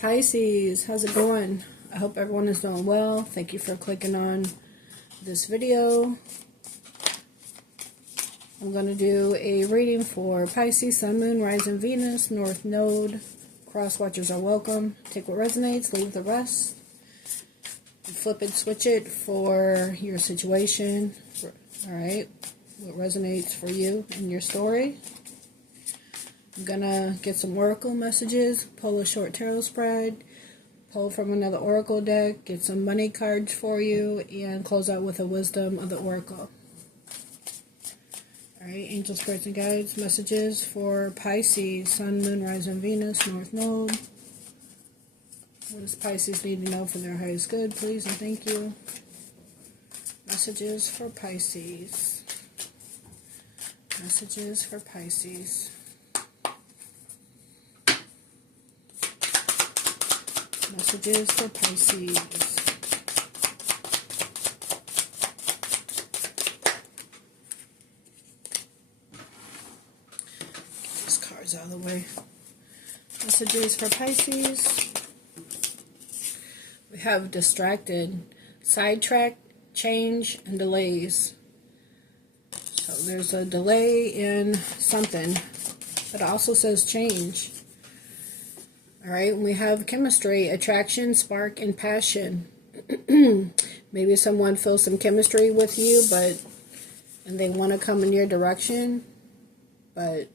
Pisces, how's it going? I hope everyone is doing well. Thank you for clicking on this video. I'm going to do a reading for Pisces, Sun, Moon, Rising, Venus, North Node. Cross watchers are welcome. Take what resonates, leave the rest. Flip it, switch it for your situation. Alright, what resonates for you and your story. I'm gonna get some oracle messages, pull a short tarot spread, pull from another oracle deck, get some money cards for you, and close out with a wisdom of the oracle. Alright, angel spirits and guides, messages for Pisces, Sun, Moon, Rising, Venus, North Node. What does Pisces need to know for their highest good, please and thank you. Messages for Pisces. Messages for Pisces. Messages for Pisces. Get these cards out of the way. Messages for Pisces. We have distracted, sidetracked, change, and delays. So there's a delay in something, but it also says change. Alright, we have chemistry, attraction, spark, and passion. Maybe someone feels some chemistry with you, and they want to come in your direction, but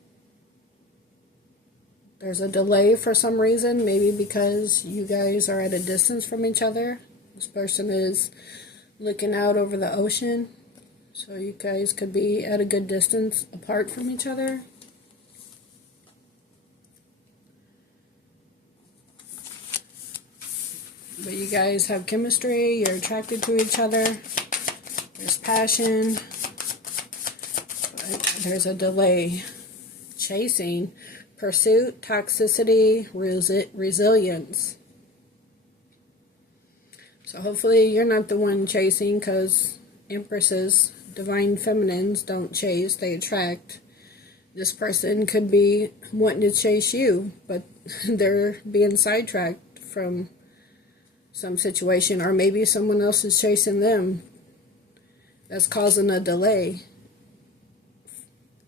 there's a delay for some reason, maybe because you guys are at a distance from each other. This person is looking out over the ocean, so you guys could be at a good distance apart from each other. But you guys have chemistry, you're attracted to each other, there's passion, but there's a delay. Chasing, pursuit, toxicity, resilience. So hopefully you're not the one chasing, because empresses, divine feminines, don't chase, they attract. This person could be wanting to chase you, but they're being sidetracked from some situation, or maybe someone else is chasing them. That's causing a delay,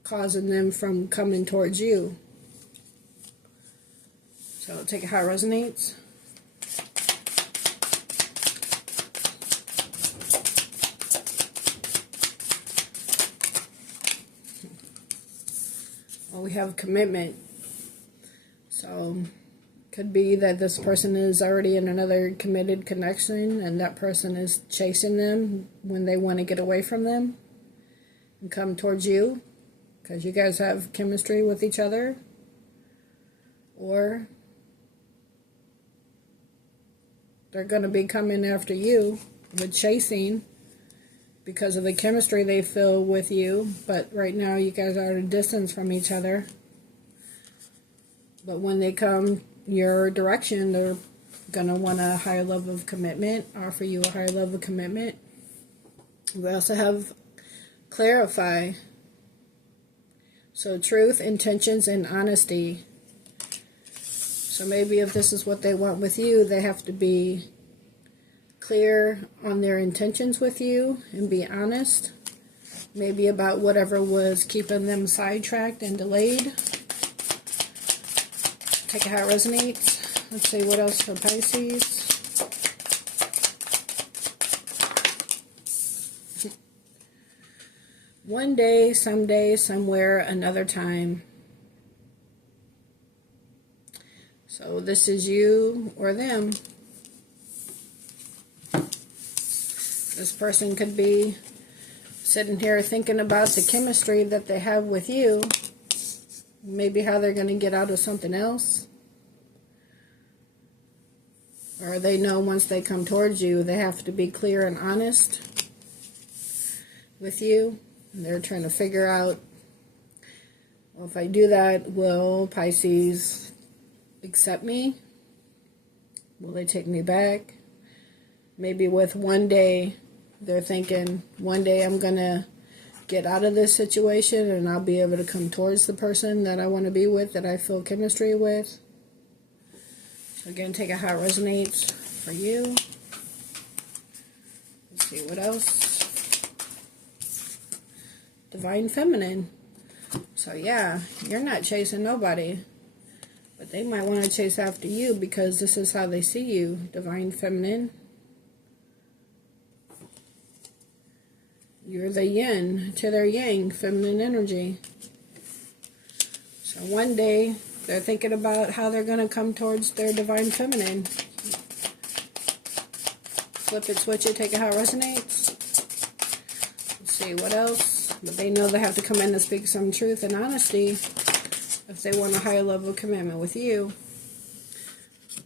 causing them from coming towards you. So take it how it resonates. Well, we have commitment. So could be that this person is already in another committed connection, and that person is chasing them when they want to get away from them and come towards you, because you guys have chemistry with each other. Or they're going to be coming after you with chasing because of the chemistry they feel with you, but right now you guys are at a distance from each other. But when they come your direction, they're going to want a higher level of commitment, offer you a higher level of commitment. We also have clarify. So truth, intentions, and honesty. So maybe if this is what they want with you, they have to be clear on their intentions with you and be honest. Maybe about whatever was keeping them sidetracked and delayed. Take it how it resonates. Let's see what else for Pisces. One day, someday, somewhere, another time. So this is you or them. This person could be sitting here thinking about the chemistry that they have with you. Maybe how they're going to get out of something else. Or they know once they come towards you, they have to be clear and honest with you. And they're trying to figure out, well, if I do that, will Pisces accept me? Will they take me back? Maybe with one day, they're thinking, one day I'm going to get out of this situation and I'll be able to come towards the person that I want to be with, that I feel chemistry with. So again, take it how it resonates for you. Let's see what else. Divine Feminine. So yeah, you're not chasing nobody, but they might want to chase after you because this is how they see you, Divine Feminine. You're the yin to their yang, feminine energy. So one day, they're thinking about how they're going to come towards their Divine Feminine. Flip it, switch it, take it how it resonates. Let's see, what else? But they know they have to come in and speak some truth and honesty if they want a higher level of commitment with you.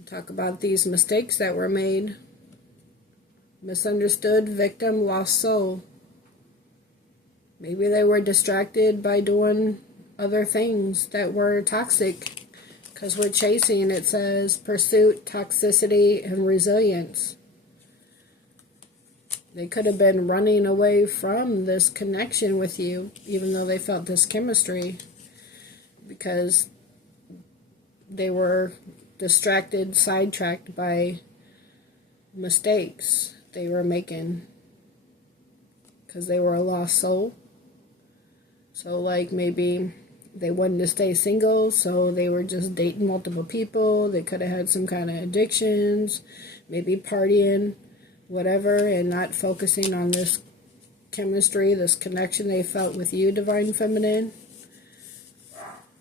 Talk about these mistakes that were made. Misunderstood, victim, lost soul. Maybe they were distracted by doing other things that were toxic. Because we're chasing, it says, pursuit, toxicity, and resilience. They could have been running away from this connection with you, even though they felt this chemistry, because they were distracted, sidetracked by mistakes they were making, because they were a lost soul. So like maybe they wanted to stay single, so they were just dating multiple people. They could have had some kind of addictions, maybe partying, whatever, and not focusing on this chemistry, this connection they felt with you, Divine Feminine.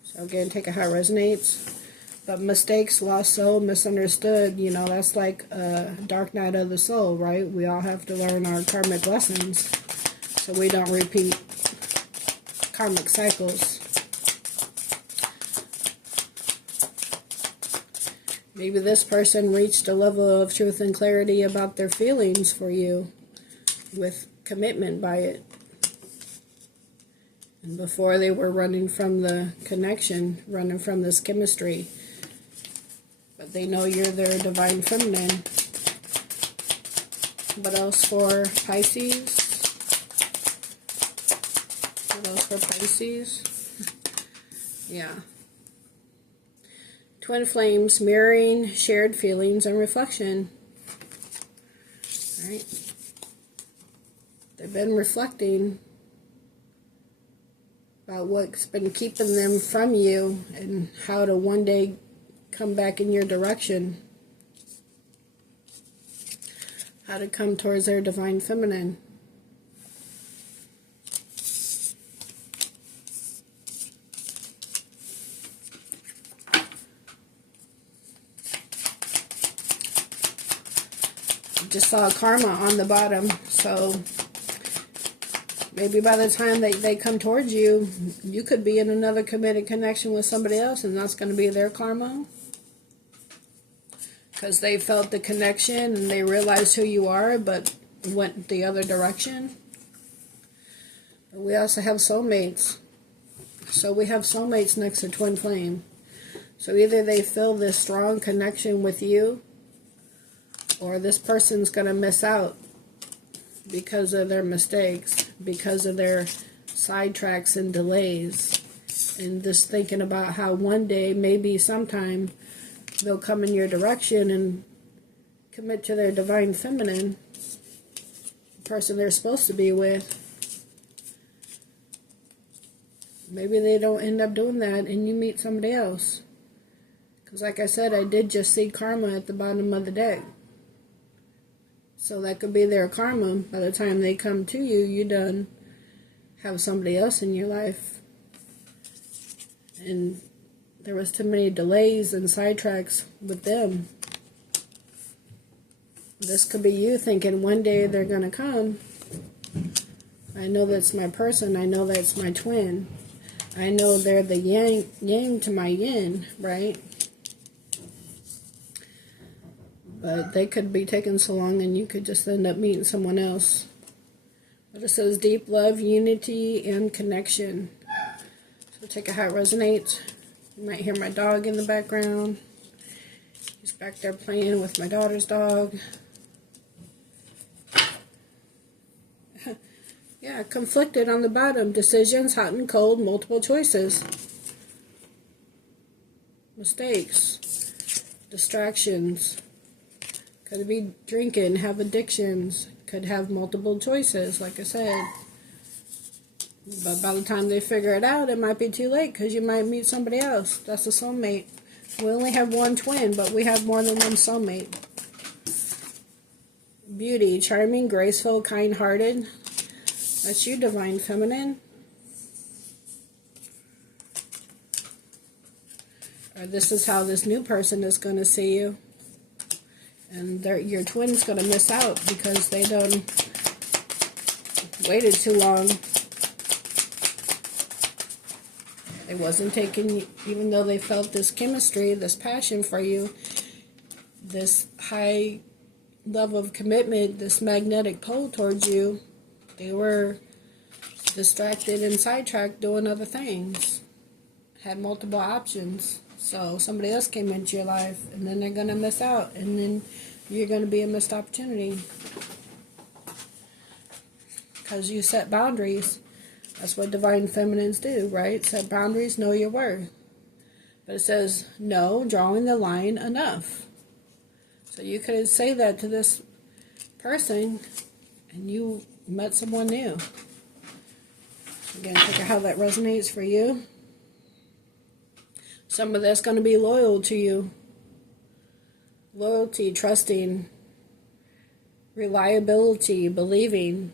So again, take it how it resonates. But mistakes, lost soul, misunderstood, you know, that's like a dark night of the soul, right? We all have to learn our karmic lessons so we don't repeat karmic cycles. Maybe this person reached a level of truth and clarity about their feelings for you with commitment by it. And before they were running from the connection, running from this chemistry. But they know you're their Divine Feminine. What else for Pisces? What else for Pisces? Yeah. Twin flames, mirroring, shared feelings, and reflection. All right. They've been reflecting about what's been keeping them from you and how to one day come back in your direction. How to come towards their Divine Feminine. Just saw karma on the bottom, so maybe by the time they come towards you, you could be in another committed connection with somebody else, and that's going to be their karma. Because they felt the connection and they realized who you are, but went the other direction. But we also have soulmates. So we have soulmates next to twin flame. So either they feel this strong connection with you, or this person's going to miss out because of their mistakes, because of their sidetracks and delays, and just thinking about how one day, maybe sometime, they'll come in your direction and commit to their Divine Feminine, the person they're supposed to be with. Maybe they don't end up doing that and you meet somebody else. Because like I said, I did just see karma at the bottom of the deck. So that could be their karma. By the time they come to you, you done have somebody else in your life. And there was too many delays and sidetracks with them. This could be you thinking one day they're going to come. I know that's my person. I know that's my twin. I know they're the yang to my yin, right? But they could be taking so long and you could just end up meeting someone else. But it says deep love, unity, and connection. So take it how it resonates. You might hear my dog in the background. He's back there playing with my daughter's dog. Yeah, conflicted on the bottom. Decisions, hot and cold, multiple choices. Mistakes. distractions. Could be drinking, have addictions, could have multiple choices, like I said. But by the time they figure it out, it might be too late because you might meet somebody else. That's a soulmate. We only have one twin, but we have more than one soulmate. Beauty, charming, graceful, kind-hearted. That's you, Divine Feminine. Or this is how this new person is going to see you. And your twin's going to miss out because they done waited too long. They wasn't taking, even though they felt this chemistry, this passion for you, this high level of commitment, this magnetic pull towards you, they were distracted and sidetracked doing other things. Had multiple options. So somebody else came into your life, and then they're going to miss out, and then you're going to be a missed opportunity. Because you set boundaries. That's what Divine Feminines do, right? Set boundaries, know your worth. But it says, no, drawing the line, enough. So you could say that to this person, and you met someone new. Again, look at how that resonates for you. Some of that's going to be loyal to you. Loyalty, trusting, reliability, believing.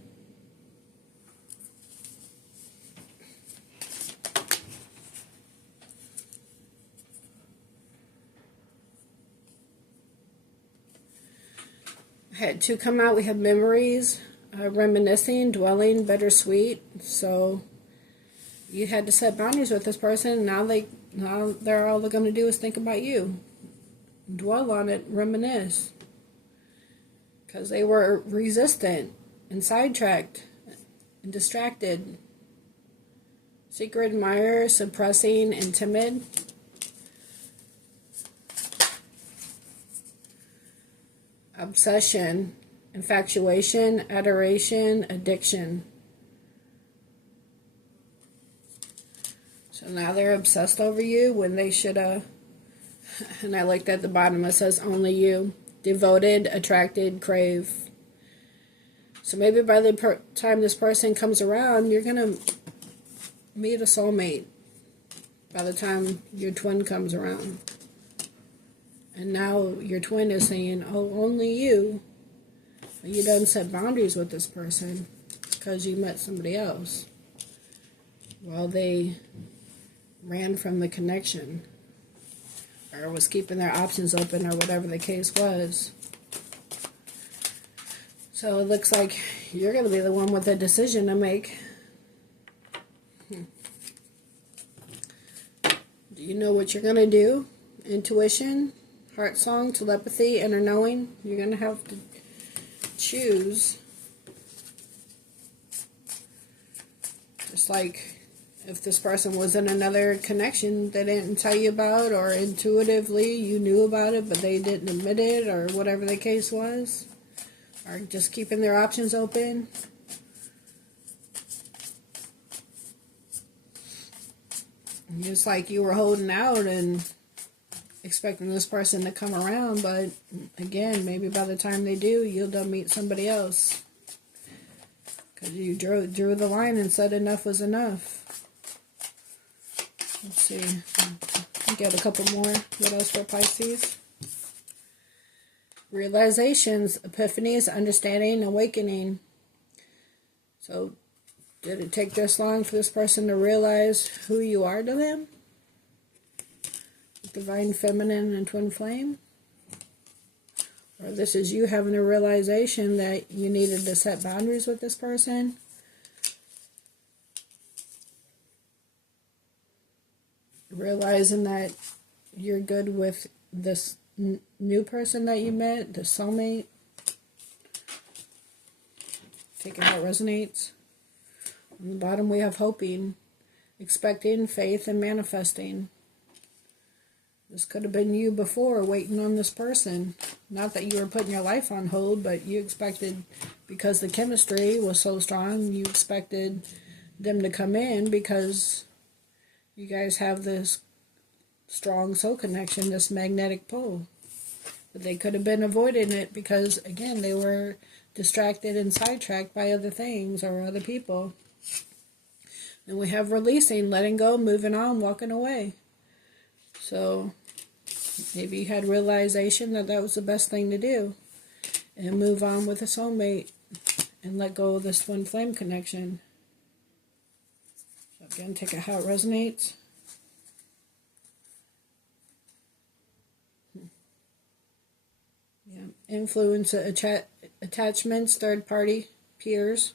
I had two come out. We have memories, reminiscing, dwelling, bittersweet. So you had to set boundaries with this person. Now they're all they're going to do is think about you. Dwell on it, reminisce. Because they were resistant and sidetracked and distracted. Secret admirer, suppressing, and timid. Obsession, infatuation, adoration, addiction. So now they're obsessed over you when they should have, and I liked at the bottom it says only you. Devoted, attracted, crave. So maybe by the time this person comes around, you're going to meet a soulmate by the time your twin comes around. And now your twin is saying, oh, only you. You done set boundaries with this person because you met somebody else. While they ran from the connection. Or was keeping their options open or whatever the case was. So it looks like you're going to be the one with a decision to make. Do you know what you're going to do? Intuition, heart song, telepathy, inner knowing. You're going to have to choose. Just like if this person was in another connection they didn't tell you about, or intuitively you knew about it but they didn't admit it, or whatever the case was, or just keeping their options open. It's like you were holding out and expecting this person to come around, but again, maybe by the time they do, you'll done meet somebody else. Because you drew the line and said enough was enough. Let's see. Get a couple more. What else for Pisces? Realizations, epiphanies, understanding, awakening. So, did it take this long for this person to realize who you are to them? Divine Feminine and Twin Flame? Or this is you having a realization that you needed to set boundaries with this person? Realizing that you're good with this new person that you met, the soulmate. Taking how it resonates. On the bottom we have hoping, expecting, faith, and manifesting. This could have been you before, waiting on this person. Not that you were putting your life on hold, but you expected, because the chemistry was so strong, you expected them to come in because you guys have this strong soul connection, this magnetic pull. But they could have been avoiding it because, again, they were distracted and sidetracked by other things or other people. And we have releasing, letting go, moving on, walking away. So maybe you had realization that that was the best thing to do. And move on with a soulmate and let go of this twin flame connection. So again, take it how it resonates. Yeah. Influence, attachments, third party, peers.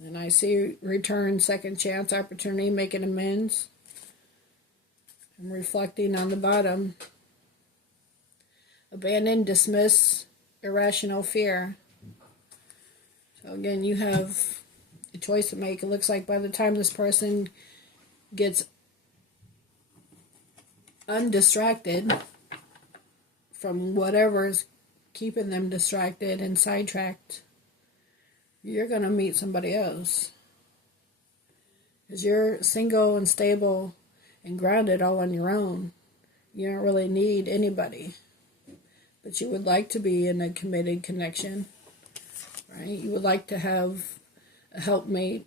And I see return, second chance, opportunity, making amends. I'm reflecting on the bottom. Abandon, dismiss, irrational fear. So again, you have a choice to make. It looks like by the time this person gets undistracted from whatever's keeping them distracted and sidetracked, you're going to meet somebody else. Because you're single and stable and grounded all on your own. You don't really need anybody. But you would like to be in a committed connection, right? You would like to have a helpmate,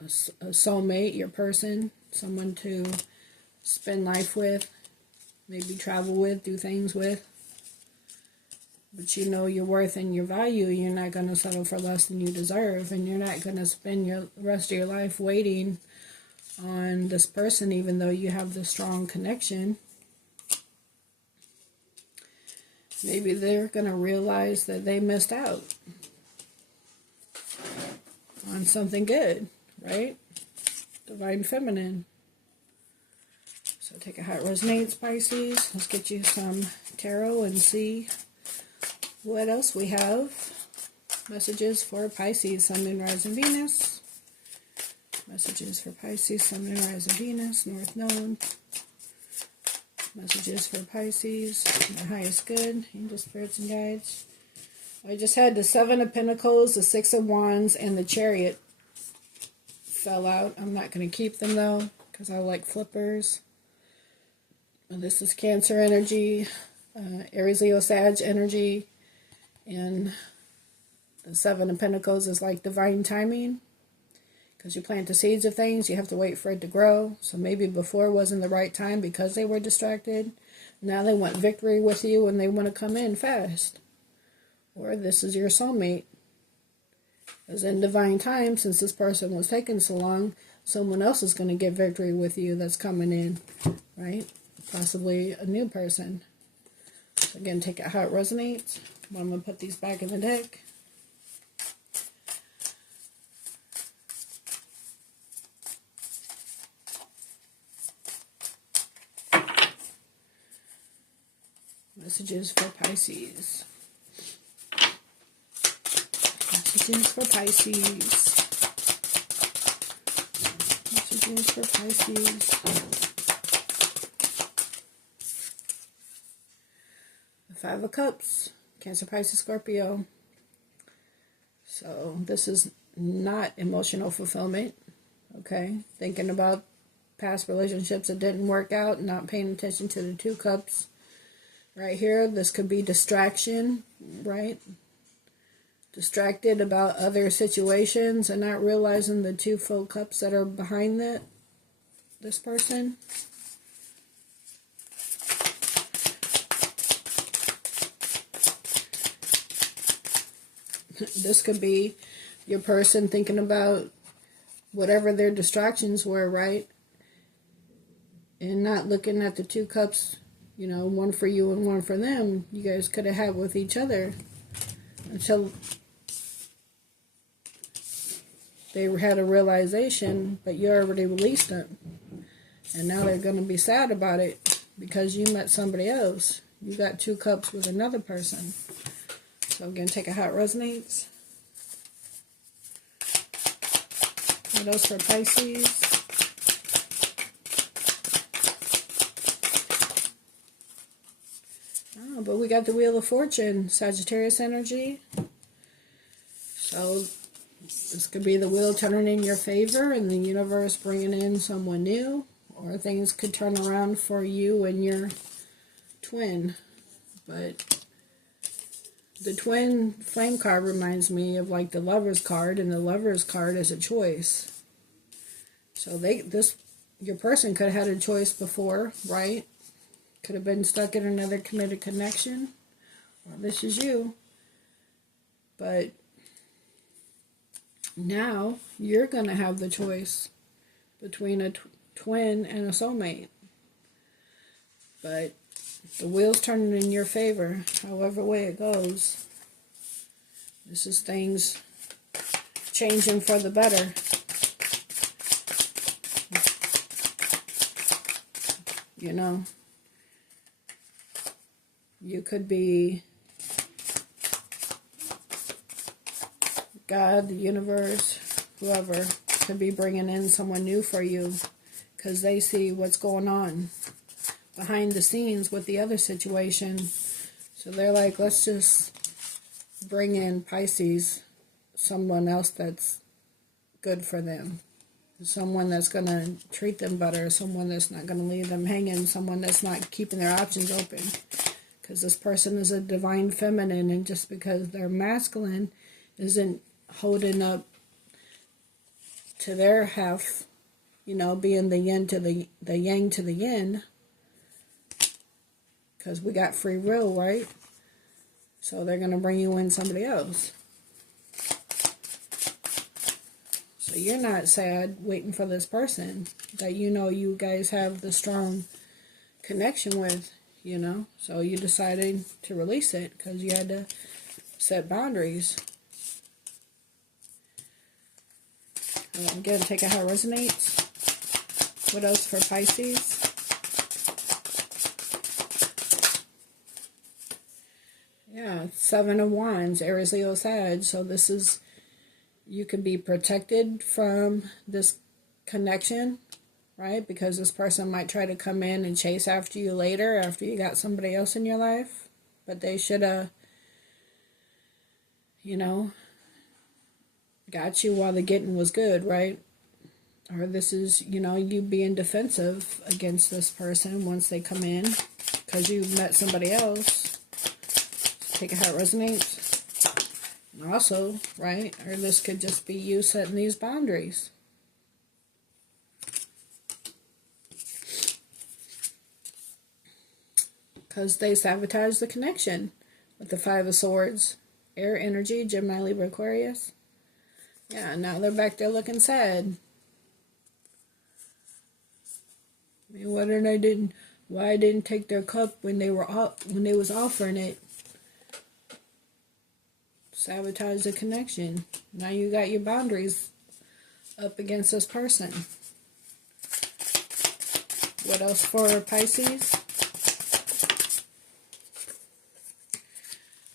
a soulmate, your person, someone to spend life with, maybe travel with, do things with. But you know your worth and your value. You're not going to settle for less than you deserve. And you're not going to spend the rest of your life waiting on this person, even though you have this strong connection. Maybe they're going to realize that they missed out on something good, right? Divine Feminine. So take it how it resonates, Pisces. Let's get you some tarot and see what else we have. Messages for Pisces, Sun, Moon, Rising, Venus. Messages for Pisces, Sun, Moon, Rising, Venus, North Node. Messages for Pisces, the highest good, angels, spirits, and guides. I just had the Seven of Pentacles, the Six of Wands, and the Chariot fell out. I'm not going to keep them, though, because I like flippers. This is Cancer energy, Aries, Leo, Sag energy, and the Seven of Pentacles is like divine timing. Because you plant the seeds of things, you have to wait for it to grow. So maybe before wasn't the right time because they were distracted. Now they want victory with you and they want to come in fast. Or this is your soulmate. As in divine time, since this person was taking so long, someone else is going to get victory with you that's coming in, right? Possibly a new person. So again, take it how it resonates. I'm going to put these back in the deck. Messages for Pisces. Messages for Pisces. Messages for Pisces. The Five of Cups. Cancer, Pisces, Scorpio. So this is not emotional fulfillment. Okay. Thinking about past relationships that didn't work out. Not paying attention to the Two Cups. Right here, this could be distraction, right? Distracted about other situations and not realizing the two full cups that are behind this person. This could be your person thinking about whatever their distractions were, right? And not looking at the two cups, you know, one for you and one for them. You guys could have had with each other until they had a realization, but you already released them. And now they're going to be sad about it because you met somebody else. You got two cups with another person. So again, take it how it resonates. What else for Pisces? Oh, but we got the Wheel of Fortune, Sagittarius energy. So this could be the wheel turning in your favor and the universe bringing in someone new or things could turn around for you and your twin. But the twin flame card reminds me of like the Lover's card, and the Lover's card is a choice. So your person could have had a choice before, right? Could have been stuck in another committed connection. Well, this is you. But now you're going to have the choice between a twin and a soulmate. But the wheel's turning in your favor, however way it goes. This is things changing for the better. You know, you could be God, the universe, whoever, could be bringing in someone new for you because they see what's going on behind the scenes with the other situation. So they're like, let's just bring in Pisces, someone else that's good for them. Someone that's going to treat them better, someone that's not going to leave them hanging, someone that's not keeping their options open. Because this person is a divine feminine, and just because they're masculine isn't holding up to their half, you know, being the yin to the yang to the yin. Because we got free will, right? So they're going to bring you in somebody else. So you're not sad waiting for this person that you know you guys have the strong connection with, you know. So you decided to release it because you had to set boundaries. Again, take it how it resonates. What else for Pisces? Yeah, Seven of Wands, Aries, Leo, Sag. So this is, you can be protected from this connection, right? Because this person might try to come in and chase after you later, after you got somebody else in your life. But they should have, you know, got you while the getting was good, right? Or this is, you know, you being defensive against this person once they come in because you met somebody else. Take it how it resonates. And also, right, or this could just be you setting these boundaries. Because they sabotage the connection with the Five of Swords. Air energy, Gemini, Libra, Aquarius. Yeah, now they're back there looking sad. I mean, why I didn't take their cup when they was offering it. Sabotage the connection. Now you got your boundaries up against this person. What else for Pisces?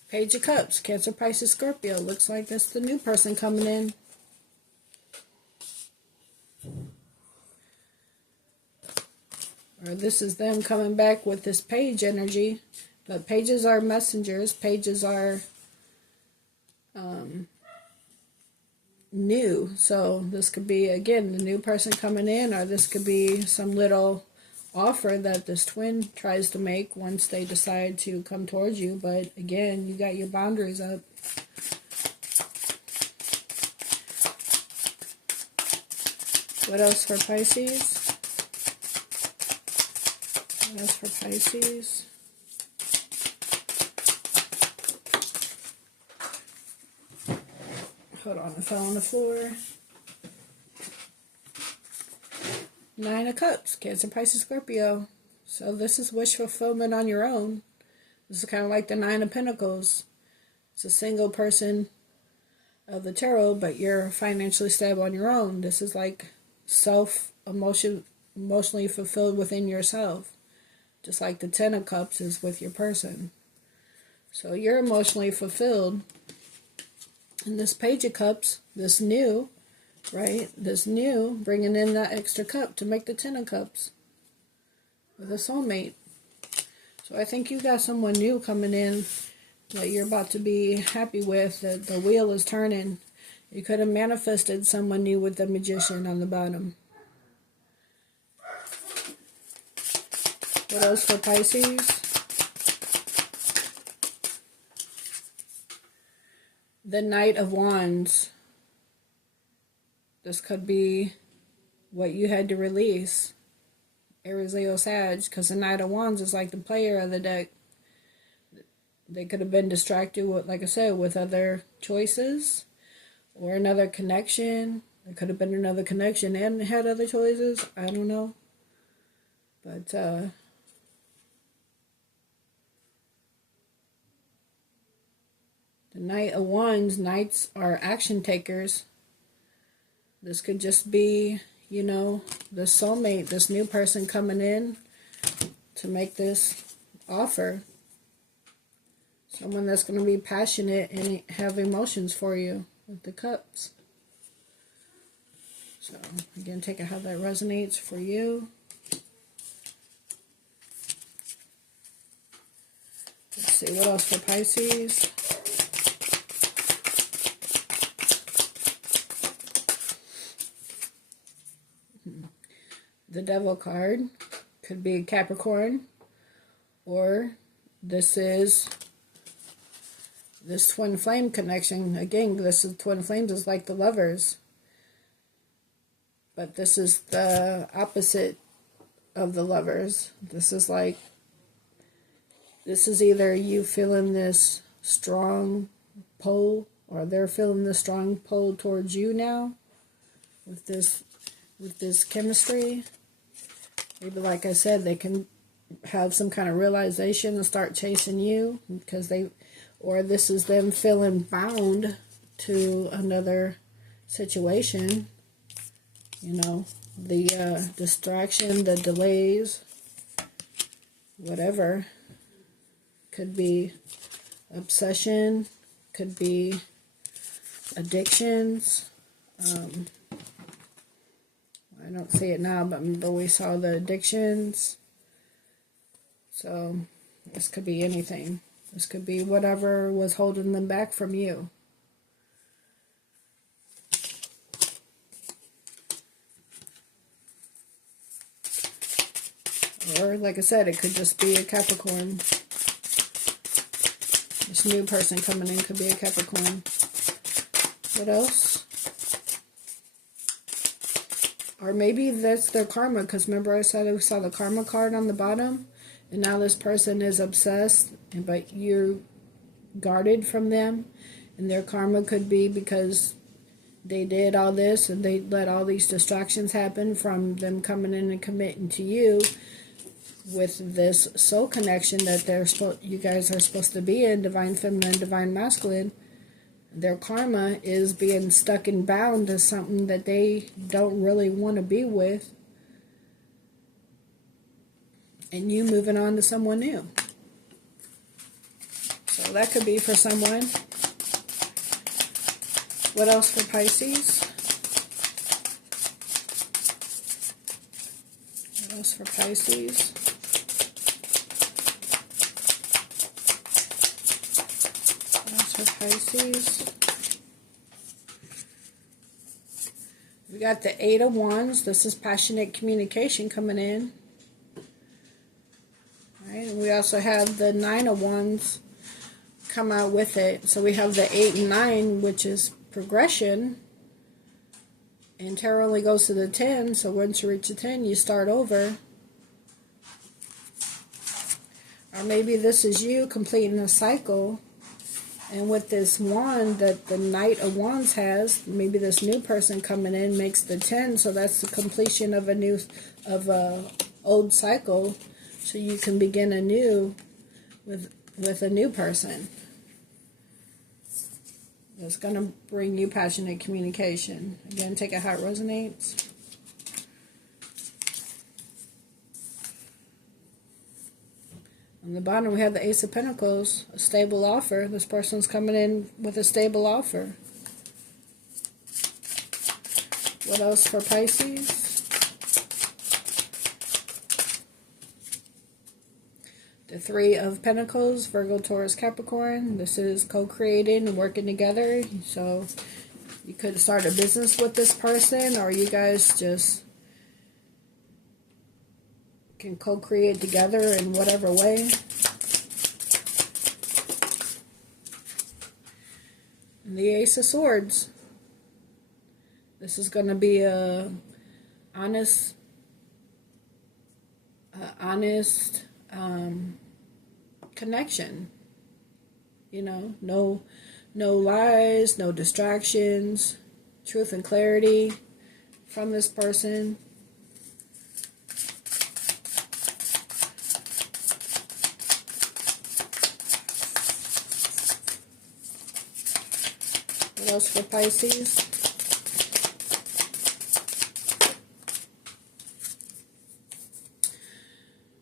Page of Cups, Cancer, Pisces, Scorpio. Looks like that's the new person coming in. Or this is them coming back with this page energy. But pages are messengers. Pages are new. So this could be, again, the new person coming in, or this could be some little offer that this twin tries to make once they decide to come towards you. But again, you got your boundaries up. What else for Pisces? What else for Pisces? Hold on, I fell on the floor. Nine of Cups, Cancer, Pisces, Scorpio. So this is wish fulfillment on your own. This is kind of like the Nine of Pentacles. It's a single person of the tarot, but you're financially stable on your own. This is like emotionally fulfilled within yourself. Just like the Ten of Cups is with your person. So you're emotionally fulfilled. And this Page of Cups, this new, right? This new, bringing in that extra cup to make the Ten of Cups with a soulmate. So I think you got someone new coming in that you're about to be happy with, that the wheel is turning. You could have manifested someone new with the Magician on the bottom. What else for Pisces? The Knight of Wands. This could be what you had to release. Aries, Leo, Sag, because the Knight of Wands is like the player of the deck. They could have been distracted with, like I said, with other choices or another connection. There could have been another connection and had other choices. I don't know. But the Knight of Wands, Knights are action takers. This could just be, you know, the soulmate, this new person coming in to make this offer. Someone that's going to be passionate and have emotions for you with the cups. So, again, take it how that resonates for you. Let's see, what else for Pisces? The Devil card could be Capricorn, or this is this twin flame connection. Again, this is twin flames is like the lovers, but this is the opposite of the lovers. This is like, this is either you feeling this strong pull, or they're feeling the strong pull towards you now with this chemistry. Maybe, like I said, they can have some kind of realization and start chasing you because they, or this is them feeling bound to another situation. You know, the distraction, the delays, whatever. Could be obsession, could be addictions. I don't see it now, but remember we saw the addictions. So this could be anything. This could be whatever was holding them back from you. Or, like I said, it could just be a Capricorn. This new person coming in could be a Capricorn. What else? Or maybe that's their karma, because remember I said we saw the karma card on the bottom, and now this person is obsessed, but you're guarded from them, and their karma could be because they did all this and they let all these distractions happen from them coming in and committing to you with this soul connection that you guys are supposed to be in, divine feminine, divine masculine. Their karma is being stuck and bound to something that they don't really want to be with. And you moving on to someone new. So that could be for someone. What else for Pisces? What else for Pisces? Pisces. We got the Eight of Wands. This is passionate communication coming in. All right, and we also have the Nine of Wands come out with it. So we have the 8 and 9, which is progression. And tarot only goes to the 10, so once you reach the 10, you start over. Or maybe this is you completing a cycle. And with this wand that the Knight of Wands has, maybe this new person coming in makes the 10, so that's the completion of a old cycle, so you can begin anew with a new person. It's going to bring you passionate communication. Again, take it how it resonates. On the bottom, we have the Ace of Pentacles, a stable offer. This person's coming in with a stable offer. What else for Pisces? The Three of Pentacles, Virgo, Taurus, Capricorn. This is co-creating and working together. So you could start a business with this person, or you guys just can co-create together in whatever way. And the Ace of Swords. This is going to be a honest connection. You know, no lies, no distractions, truth and clarity from this person. What else for Pisces?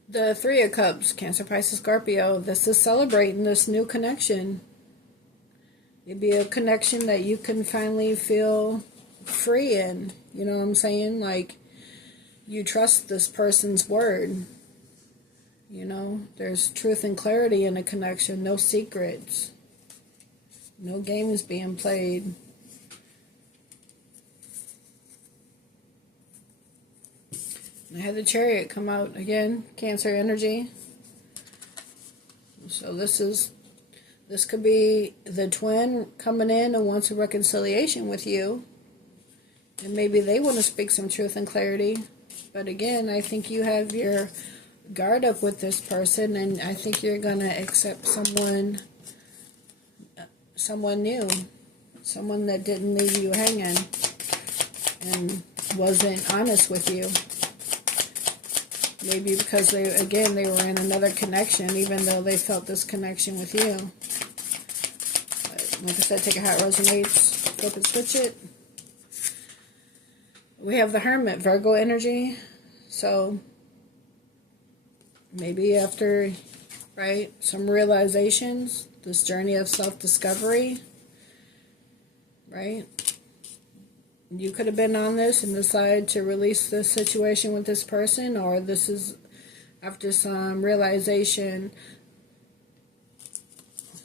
The Three of Cups, Cancer, Pisces, Scorpio. This is celebrating this new connection. It'd be a connection that you can finally feel free in. You know what I'm saying? Like, you trust this person's word. You know, there's truth and clarity in a connection. No secrets. No games being played. I had the Chariot come out again, Cancer energy. So this could be the twin coming in and wants a reconciliation with you. And maybe they want to speak some truth and clarity. But again, I think you have your guard up with this person, and I think you're going to accept someone new. Someone that didn't leave you hanging and wasn't honest with you. Maybe because they were in another connection, even though they felt this connection with you. But like I said, take it how it resonates, flip and switch it. We have the Hermit, Virgo energy. So maybe after, right, some realizations, this journey of self-discovery, right? You could have been on this and decided to release this situation with this person, or this is after some realization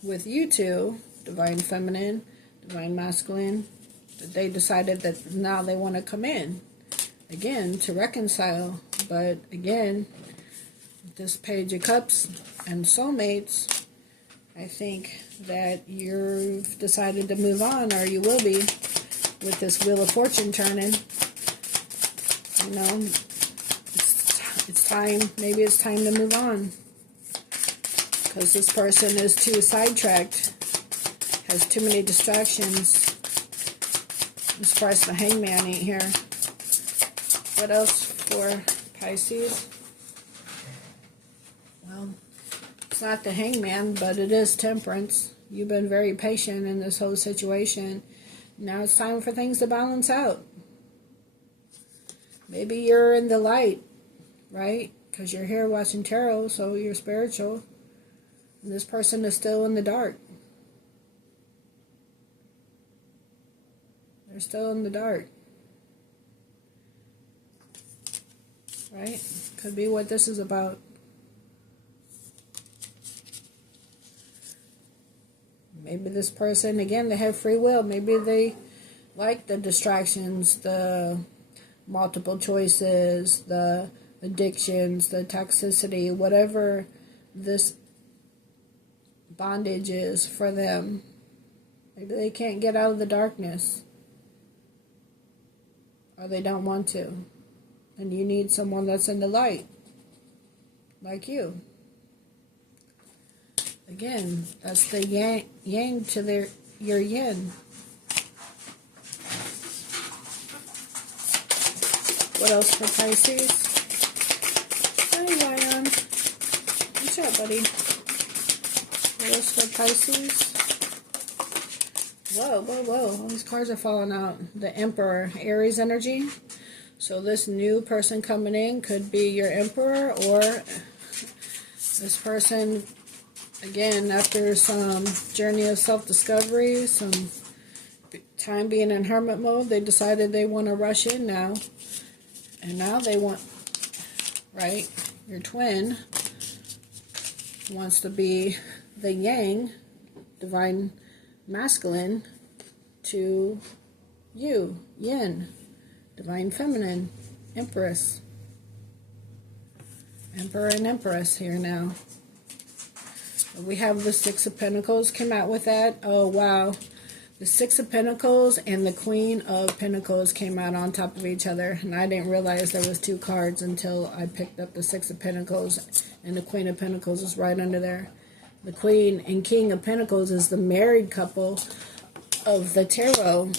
with you two, Divine Feminine, Divine Masculine, that they decided that now they want to come in again to reconcile. But again, this Page of Cups and soulmates, I think that you've decided to move on, or you will be, with this Wheel of Fortune turning. You know, it's time, maybe it's time to move on. Because this person is too sidetracked, has too many distractions. I'm surprised the Hangman ain't here. What else for Pisces? Well, it's not the Hangman, but it is Temperance. You've been very patient in this whole situation. Now it's time for things to balance out. Maybe you're in the light, right? Because you're here watching tarot, so you're spiritual. And this person is still in the dark. They're still in the dark. Right? Could be what this is about. Maybe this person, again, they have free will. Maybe they like the distractions, the multiple choices, the addictions, the toxicity, whatever this bondage is for them. Maybe they can't get out of the darkness. Or they don't want to. And you need someone that's in the light. Like you. Again, that's the yang to your yin. What else for Pisces? Hi, Lion. What's up, buddy? What else for Pisces? Whoa, whoa, whoa. All these cards are falling out. The Emperor, Aries energy. So this new person coming in could be your Emperor, or this person, again, after some journey of self-discovery, some time being in hermit mode, they decided they want to rush in now. And now they want, right, your twin wants to be the yang, divine masculine, to you, yin, divine feminine, empress. Emperor and Empress here now. We have the Six of Pentacles came out with that. Oh, wow. The Six of Pentacles and the Queen of Pentacles came out on top of each other. And I didn't realize there was two cards until I picked up the Six of Pentacles. And the Queen of Pentacles is right under there. The Queen and King of Pentacles is the married couple of the tarot.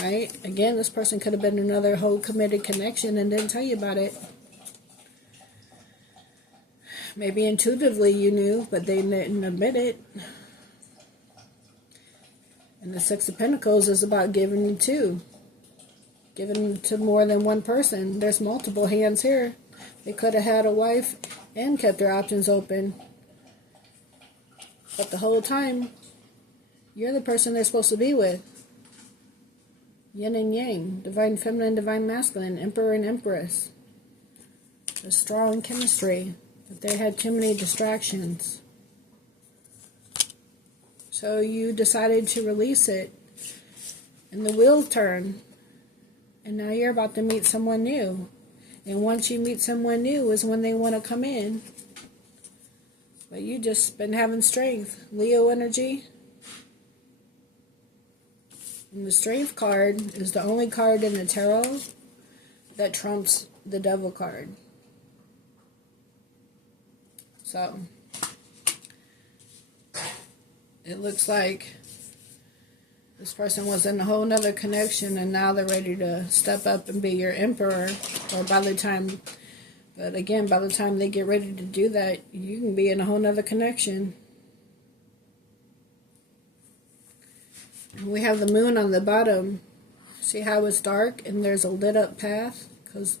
Right? Again, this person could have been another whole committed connection and didn't tell you about it. Maybe intuitively you knew, but they didn't admit it. And the Six of Pentacles is about giving to. Giving to more than one person. There's multiple hands here. They could have had a wife and kept their options open. But the whole time, you're the person they're supposed to be with. Yin and Yang. Divine Feminine, Divine Masculine. Emperor and Empress. A strong chemistry. But they had too many distractions. So you decided to release it. And the wheel turned. And now you're about to meet someone new. And once you meet someone new is when they want to come in. But you just been having strength. Leo energy. And the Strength card is the only card in the tarot that trumps the Devil card. So, it looks like this person was in a whole nother connection and now they're ready to step up and be your emperor. Or by the time, but again, by the time they get ready to do that, you can be in a whole nother connection. And we have the moon on the bottom. See how it's dark and there's a lit up path? Because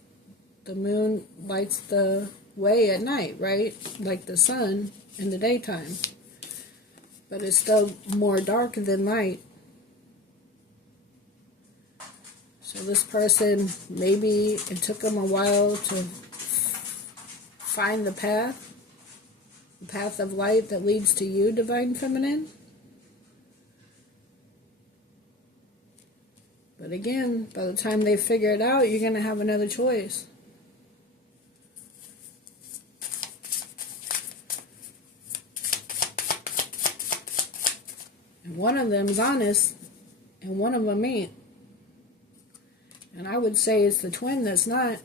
the moon lights the way at night, right? Like the sun in the daytime. But it's still more dark than light. So this person, maybe it took them a while to find the path of light that leads to you, Divine Feminine. But again, by the time they figure it out, you're going to have another choice. And one of them is honest, and one of them ain't. And I would say it's the twin that's not.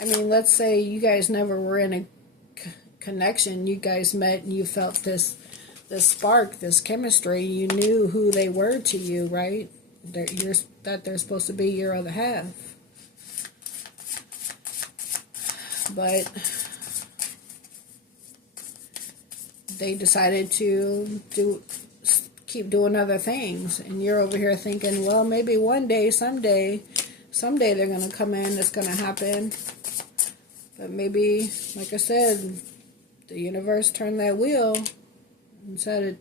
I mean, let's say you guys never were in a connection. You guys met and you felt this spark, this chemistry. You knew who they were to you, right? That they're supposed to be your other half. But they decided to keep doing other things, and you're over here thinking, well, maybe one day, someday they're going to come in, it's going to happen. But maybe, like I said, the universe turned that wheel and said,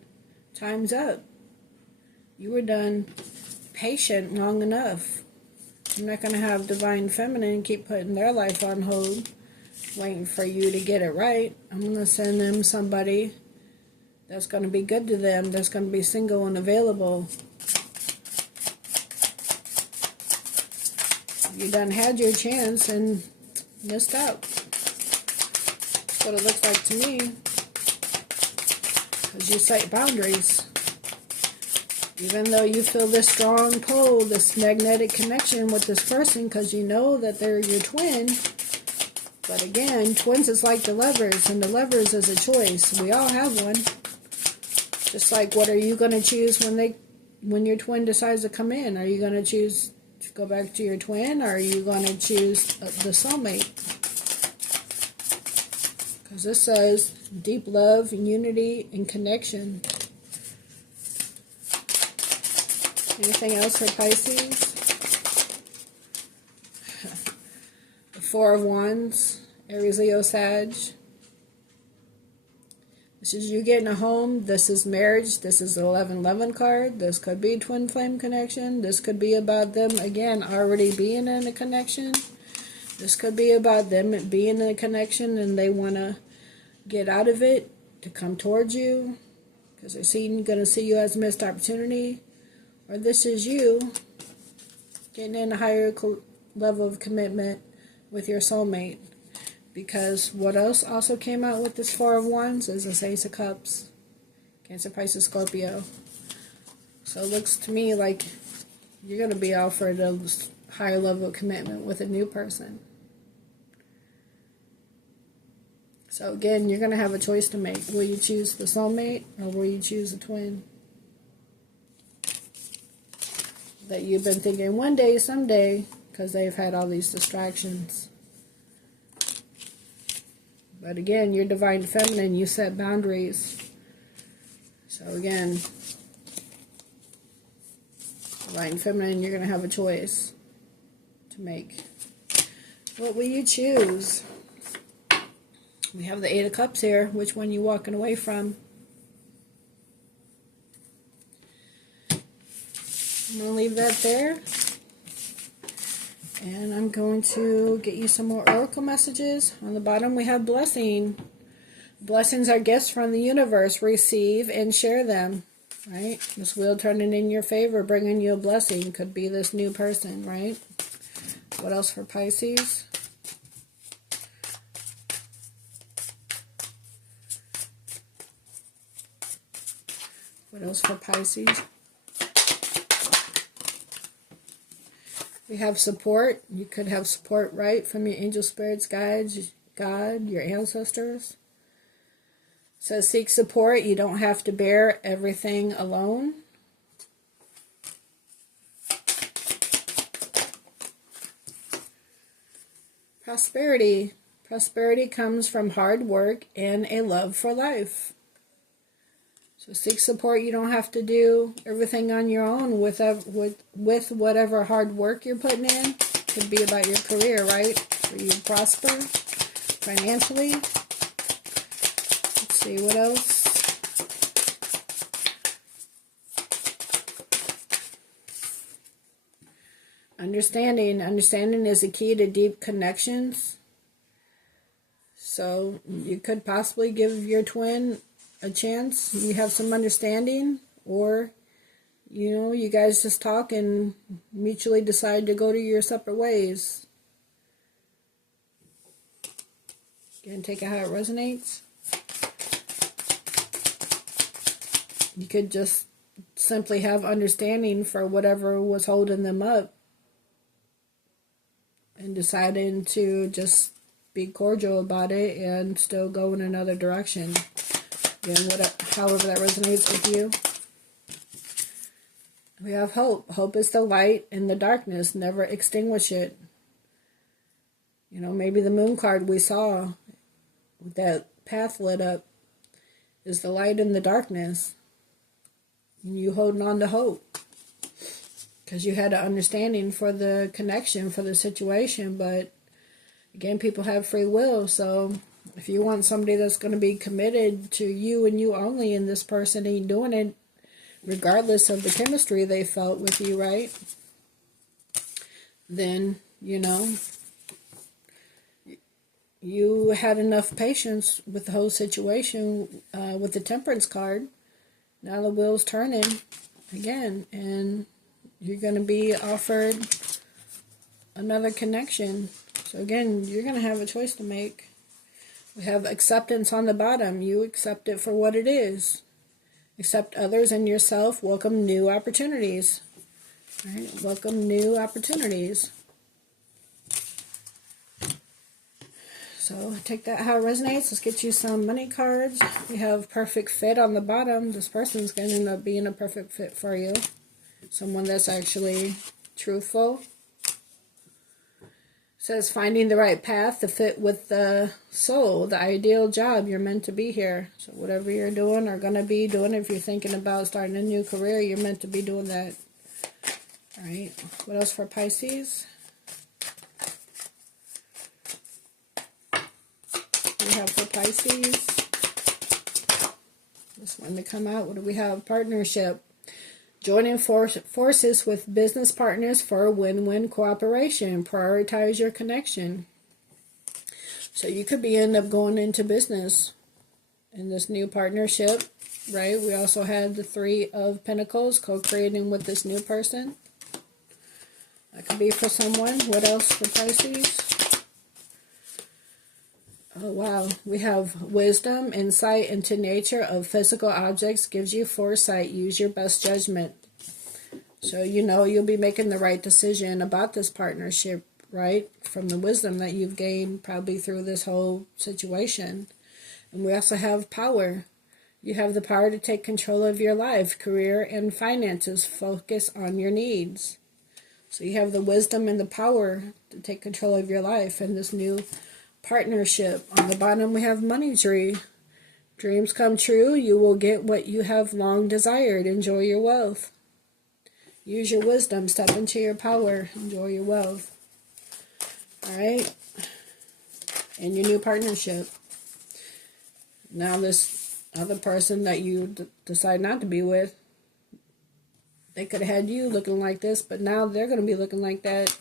time's up. You were done patient long enough. I'm not going to have Divine Feminine keep putting their life on hold, waiting for you to get it right. I'm going to send them somebody that's going to be good to them, that's going to be single and available. You done had your chance and missed out. That's what it looks like to me. Because you set boundaries. Even though you feel this strong pull, this magnetic connection with this person, because you know that they're your twin. But again, twins is like the lovers, and the lovers is a choice. We all have one. Just like, what are you going to choose when your twin decides to come in? Are you going to choose to go back to your twin, or are you going to choose the soulmate? Because this says deep love, unity, and connection. Anything else for Pisces? The Four of Wands, Aries, Leo, Sag. This is you getting a home. This is marriage. This is the 11-11 card. This could be twin flame connection. This could be about them, again, already being in a connection. This could be about them being in a connection and they want to get out of it to come towards you because they're going to see you as a missed opportunity. Or this is you getting in a higher level of commitment with your soulmate. Because what else also came out with this Four of Wands is this Ace of Cups. Cancer, Pisces, Scorpio. So it looks to me like you're going to be offered a higher level of commitment with a new person. So again, you're going to have a choice to make. Will you choose the soulmate or will you choose a twin? That you've been thinking one day, someday, because they've had all these distractions. But again, you're divine feminine. You set boundaries. So again, divine feminine, you're going to have a choice to make. What will you choose? We have the Eight of Cups here. Which one you walking away from? I'm going to leave that there. And I'm going to get you some more oracle messages. On the bottom we have blessing. Blessings are gifts from the universe. Receive and share them. Right? This wheel turning in your favor, bringing you a blessing. Could be this new person, right? What else for Pisces? What else for Pisces? We have support. You could have support, right, from your angel spirits, guides, God, your ancestors. So seek support. You don't have to bear everything alone. Prosperity. Prosperity comes from hard work and a love for life. So seek support. You don't have to do everything on your own with whatever hard work you're putting in. It could be about your career, right? So you prosper financially. Let's see, what else? Understanding. Understanding is a key to deep connections. So you could possibly give your twin a chance. You have some understanding, or you guys just talk and mutually decide to go to your separate ways. Again, take it how it resonates. You could just simply have understanding for whatever was holding them up and deciding to just be cordial about it and still go in another direction. Again, however that resonates with you. We have hope. Hope is the light in the darkness. Never extinguish it. Maybe the moon card we saw, with that path lit up, is the light in the darkness. And you holding on to hope. Because you had an understanding for the connection, for the situation. But, again, people have free will, so if you want somebody that's going to be committed to you and you only, and this person ain't doing it, regardless of the chemistry they felt with you, right? Then, you had enough patience with the whole situation with the Temperance card. Now the wheel's turning again, and you're going to be offered another connection. So again, you're going to have a choice to make. We have acceptance on the bottom. You accept it for what it is. Accept others and yourself. Welcome new opportunities. All right? Welcome new opportunities. So take that how it resonates. Let's get you some money cards. We have perfect fit on the bottom. This person's going to end up being a perfect fit for you. Someone that's actually truthful. Says finding the right path to fit with the soul, the ideal job. You're meant to be here. So whatever you're doing or going to be doing, if you're thinking about starting a new career, you're meant to be doing that. All right. What else for Pisces? What do we have for Pisces? This one to come out. What do we have? Partnership. Joining forces with business partners for a win-win cooperation. Prioritize your connection. So you could end up going into business in this new partnership, right? We also had the Three of Pentacles, co-creating with this new person. That could be for someone. What else for Pisces? Oh, wow. We have wisdom, insight into nature of physical objects gives you foresight. Use your best judgment. So you know you'll be making the right decision about this partnership, right? From the wisdom that you've gained probably through this whole situation. And we also have power. You have the power to take control of your life, career, and finances. Focus on your needs. So you have the wisdom and the power to take control of your life and this new partnership. On the bottom we have money tree. Dreams come true. You will get what you have long desired. Enjoy your wealth. Use your wisdom. Step into your power. Enjoy your wealth. Alright? And your new partnership. Now this other person that you decide not to be with, they could have had you looking like this, but now they're going to be looking like that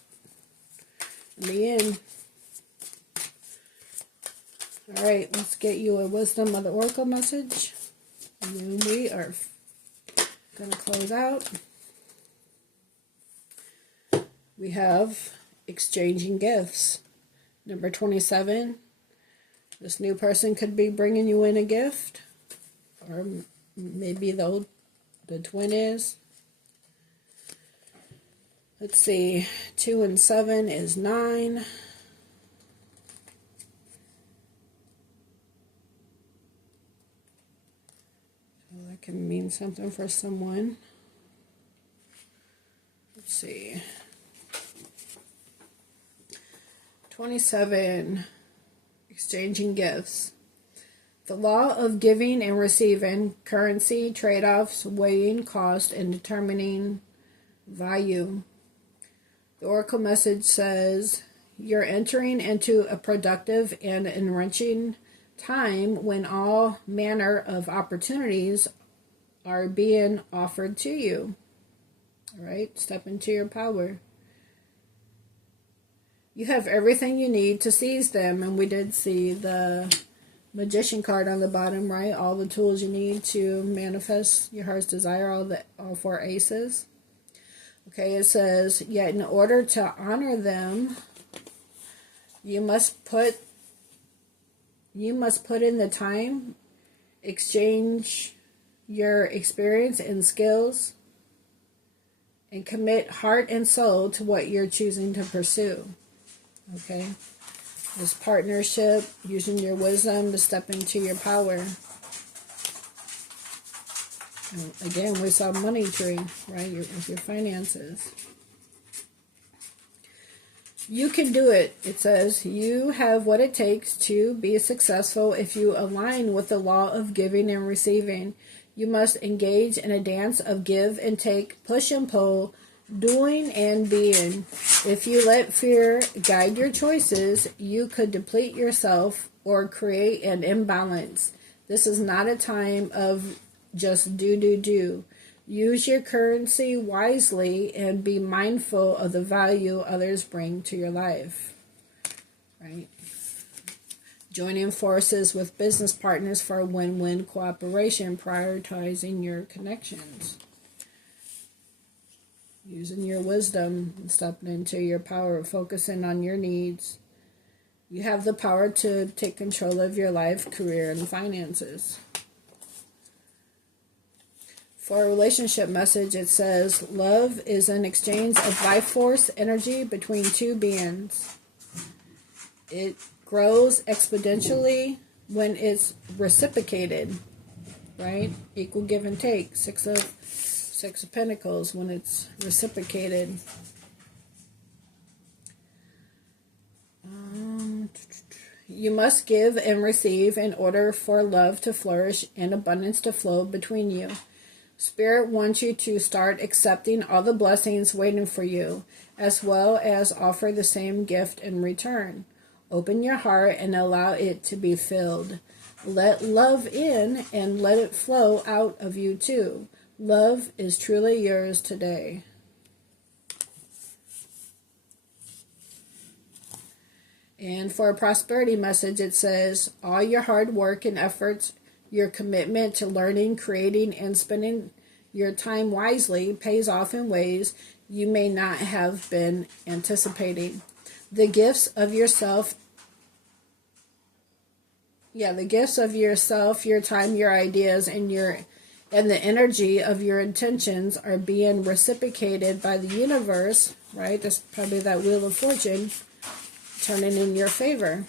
in the end. Alright, let's get you a wisdom of the oracle message. And then we are going to close out. We have exchanging gifts. Number 27. This new person could be bringing you in a gift. Or maybe the twin is. Let's see. 2 and 7 is 9. That can mean something for someone. Let's see. 27. Exchanging gifts. The law of giving and receiving, currency, trade-offs, weighing cost, and determining value. The oracle message says, you're entering into a productive and enriching time when all manner of opportunities are being offered to you. All right, step into your power. You have everything you need to seize them, and we did see the Magician card on the bottom, right? All the tools you need to manifest your heart's desire, all 4 aces. Okay, it says, yet in order to honor them, you must put in the time, exchange your experience and skills, and commit heart and soul to what you're choosing to pursue. Okay? This partnership, using your wisdom to step into your power. And again, we saw money tree, right? With your finances. You can do it. It says, you have what it takes to be successful if you align with the law of giving and receiving. You must engage in a dance of give and take, push and pull, doing and being. If you let fear guide your choices, you could deplete yourself or create an imbalance. This is not a time of just do. Use your currency wisely and be mindful of the value others bring to your life. Right? Joining forces with business partners for a win-win cooperation, prioritizing your connections. Using your wisdom and stepping into your power, focusing on your needs. You have the power to take control of your life, career, and finances. For a relationship message, it says, love is an exchange of life force energy between 2 beings. It grows exponentially when it's reciprocated, right? Equal give and take. Six of Pentacles when it's reciprocated. You must give and receive in order for love to flourish and abundance to flow between you. Spirit wants you to start accepting all the blessings waiting for you, as well as offer the same gift in return. Open your heart and allow it to be filled. Let love in and let it flow out of you too. Love is truly yours today. And for a prosperity message, it says, all your hard work and efforts, your commitment to learning, creating, and spending your time wisely pays off in ways you may not have been anticipating. The gifts of yourself, the gifts of yourself, your time, your ideas, and the energy of your intentions are being reciprocated by the universe, right? That's probably that Wheel of Fortune turning in your favor.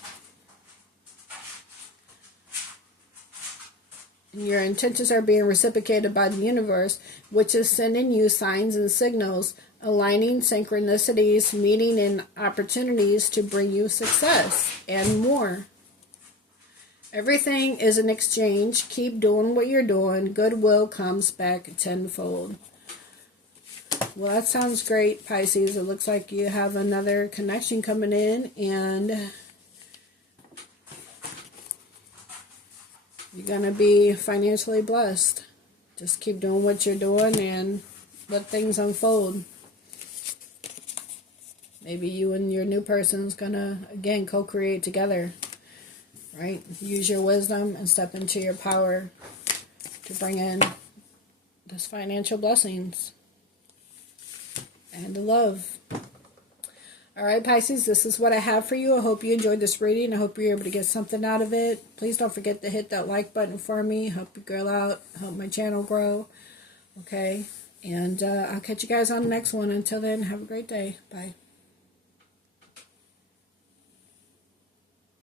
Your intentions are being reciprocated by the universe, which is sending you signs and signals, aligning synchronicities, meeting, and opportunities to bring you success and more. Everything is an exchange. Keep doing what you're doing. Goodwill comes back tenfold. Well, that sounds great, Pisces. It looks like you have another connection coming in, and you're going to be financially blessed. Just keep doing what you're doing and let things unfold. Maybe you and your new person's going to, again, co-create together. Right? Use your wisdom and step into your power to bring in this financial blessings and the love. All right, Pisces, this is what I have for you. I hope you enjoyed this reading. I hope you're able to get something out of it. Please don't forget to hit that like button for me. Help your girl out. Help my channel grow. Okay? And I'll catch you guys on the next one. Until then, have a great day. Bye.